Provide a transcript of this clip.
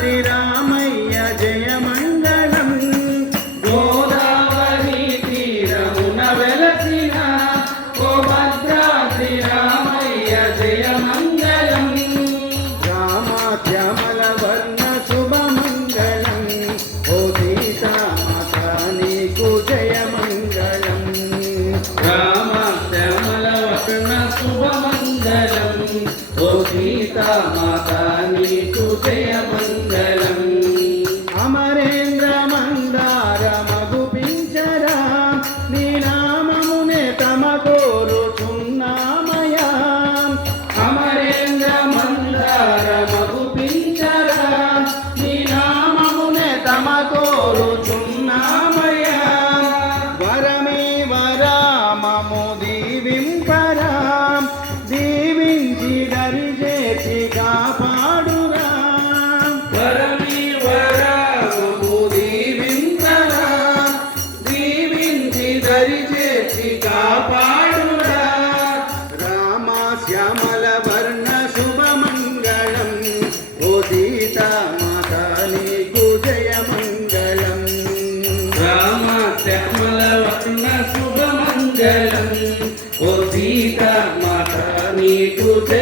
భద్రాద్రి రామయ్య జయ మంగళం గోదావరి తీరమున వెలసిన ఓ భద్రాద్రి రామయ్య జయ మంగళం రామాశ్యామల వర్ణ శుభ మంగళం ఓ సీతామాత నీకు జయ మంగళం రామాశ్యామల వర్ణ శుభ మంగళం ఓ సీతామాత నీకు జయ మంగళం అమరేంద్ర మందార మగుపించరా నీ నామమునే తమ కోరుచున్నామయా అమరేంద్ర మందార మగుపించరా నీ నామమునే తమ కోరుచున్నామయా వరమే వరామము దీవింపరా దీవించి దరి చేసి కాపాడురా వరమి వరము దీవించరా దీవించి దరి చేసి కాపాడురా రామాశ్యామల వర్ణ శుభ మంగళం ఓ సీతామాత నీకు జయ మంగళం రామ శ్యామల